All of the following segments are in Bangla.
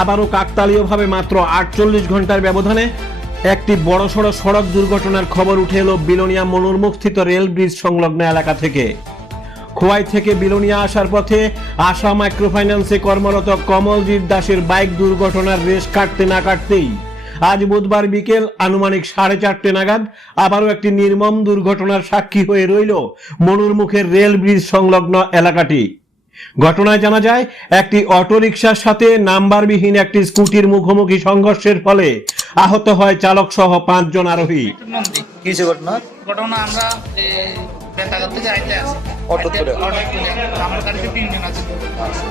আবারও কাকতালীয়ভাবে মাত্র 48 ঘন্টার ব্যবধানে একটি বড়সড় সড়ক দুর্ঘটনার খবর উঠে এলো বিলোনিয়া মনোরমুখস্থিত রেল ব্রিজ সংলগ্ন এলাকা থেকে। খোয়াই থেকে বিলোনিয়া আসার পথে আশা মাইক্রোফাইন্যান্সে কর্মরত কমলজিৎ দাসের বাইক দুর্ঘটনার রেশ কাটতে না কাটতেই আজ বুধবার বিকেল আনুমানিক 4:30 নাগাদ আবারও একটি নির্মম দুর্ঘটনার সাক্ষী হয়ে রইল মনুরমুখের রেল ব্রিজ সংলগ্ন এলাকাটি। ঘটনায় জানা যায়, একটি অটোরিকশার সাথে নাম্বারবিহীন একটি স্কুটির মুখোমুখি সংঘর্ষের ফলে আহত হয় চালক সহ 5 জন আরোহী। কিছু ঘটনা আমরা বেতাগত থেকে আইতে আসি অটো করে আমার গাড়িতে 3 জন আছে।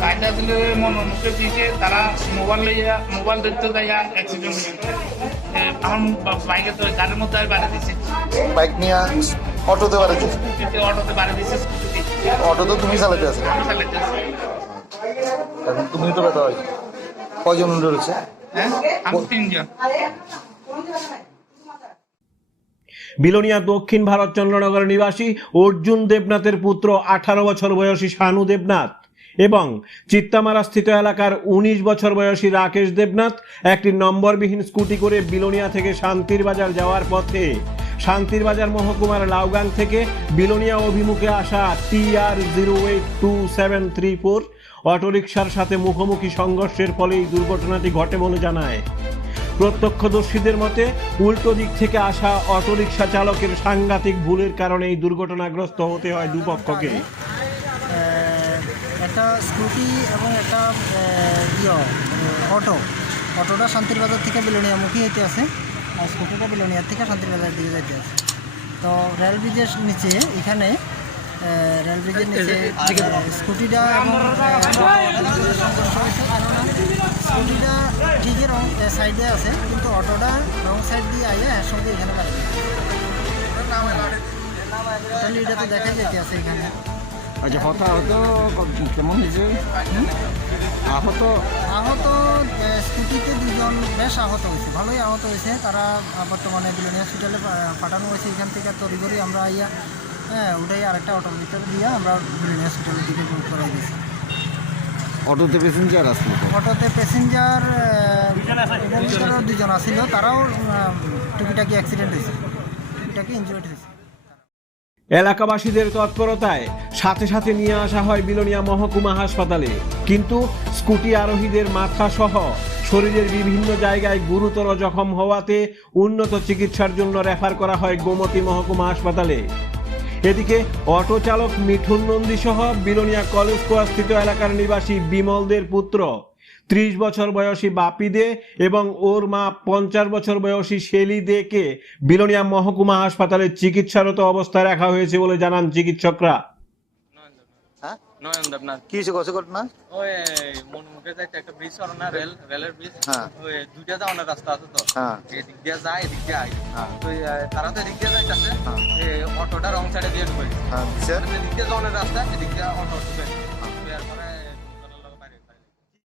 আইতে আসলে মনোমুখে দিকে তারা মোবাইল দেখতে যাইয়া অ্যাক্সিডেন্ট হয়ে গেছে। আমার বাইকে তো গাড়ির মধ্যে বাড়ি দিছে, বাইক নিয়ে অটোতে বাড়ি দিছে। অটোতে বাড়ি দিছে। অটো তো তুমি চালাতে আছো, এখন তুমি তো ব্যথা হয়। কয়জন রয়েছে? হ্যাঁ, আমি 3 জন। বিলোনিয়া দক্ষিণ ভারত চন্দ্রনগর নিবাসী অর্জুন দেবনাথের পুত্র 18 বছর বয়সী শানু দেবনাথ এবং চিত্তামারা স্থিত এলাকার 19 বছর বয়সী রাকেশ দেবনাথ একটি নম্বরবিহীন স্কুটি করে বিলোনিয়া থেকে শান্তির বাজার যাওয়ার পথে শান্তির বাজার মহকুমার লাউগাং থেকে বিলোনিয়া অভিমুখে আসা TR082734 অটোরিকশার সাথে মুখোমুখি সংঘর্ষের ফলে এই দুর্ঘটনাটি ঘটে বলে জানায়। প্রত্যক্ষদর্শীদের মতে উল্টো দিক থেকে আসা অটোরিকশা চালকের সাংঘাতিক ভুলের কারণে এই দুর্ঘটনাগ্রস্ত হতে হয় দুপক্ষকে। একটা স্কুটি এবং একটা অটোটা শান্তির বাজার থেকে বিলোনিয়ামুখী হইতে আছে, আর স্কুটিটা বিলোনিয়ার থেকে শান্তির বাজার দিকে যাইতে আছে। তো রেল ব্রিজের নিচে এখানে স্কুটিটা এবং সংঘর্ষ হয়েছে, কেননা স্কুটিটা ঠিকই রং সাইডে আছে, কিন্তু অটোটা রং সাইড দিয়ে আইয়া এর সঙ্গে এখানে বাড়ি এটা তো দেখা যেতে আছে এখানে। আচ্ছা, হতাহত কেমন হয়েছে? আহত স্কুটিতে 2 জন বেশ আহত হয়েছে, ভালোই আহত হয়েছে। তারা বর্তমানে বিলোনিয়া হসপিটালে পাঠানো হয়েছে। এখান থেকে তড়িঘড়ি আমরা আইয়া ওটাই আরেকটা অটোর ভিতরে দিয়ে আমরা বিলোনিয়া হসপিটালের দিকে মুভ করাই দিয়েছি। অটোতে প্যাসেঞ্জার আসলো? অটোতে প্যাসেঞ্জার 2 জন আসছিল, তারাও টুকিটাকি অ্যাক্সিডেন্ট হয়েছে, টুকিটাকি ইনজুর্ড হয়েছে। এলাকাবাসীদের তৎপরতায় সাথে সাথে নিয়ে আসা হয় বিলোনিয়া মহকুমা হাসপাতালে, কিন্তু স্কুটি আরোহীদের মাথা সহ শরীরের বিভিন্ন জায়গায় গুরুতর জখম হওয়াতে উন্নত চিকিৎসার জন্য রেফার করা হয় গোমতী মহকুমা হাসপাতালে। এদিকে অটো চালক মিঠুন নন্দী সহ বিলোনিয়া কলেজ স্থিত এলাকার নিবাসী বিমলদের পুত্র 30 বছর বয়সী বাপি দে এবং ওর মা 50 বছর বয়সী শেলি দেকে বিলোনিয়া মহকুমা হাসপাতালে চিকিৎসারত অবস্থায় রাখা হয়েছে বলে জানান চিকিৎসকরা। কি হয়েছে ঘটনা? ওই মনুমুখে যাইতে একটা ব্রিজ সর না, রেলের ব্রিজ, ওই 2টা যাওয়ার রাস্তা আছে তো, এদিক দিয়ে যায় এদিক দিয়ে আয়। তো তারা তো এদিক দিয়ে যাইতেছে, অটোটা রং সাইডে দিয়ে ঢুকে, এদিক দিয়ে যাওয়ার রাস্তা, এদিক দিয়ে অটো ঢুকে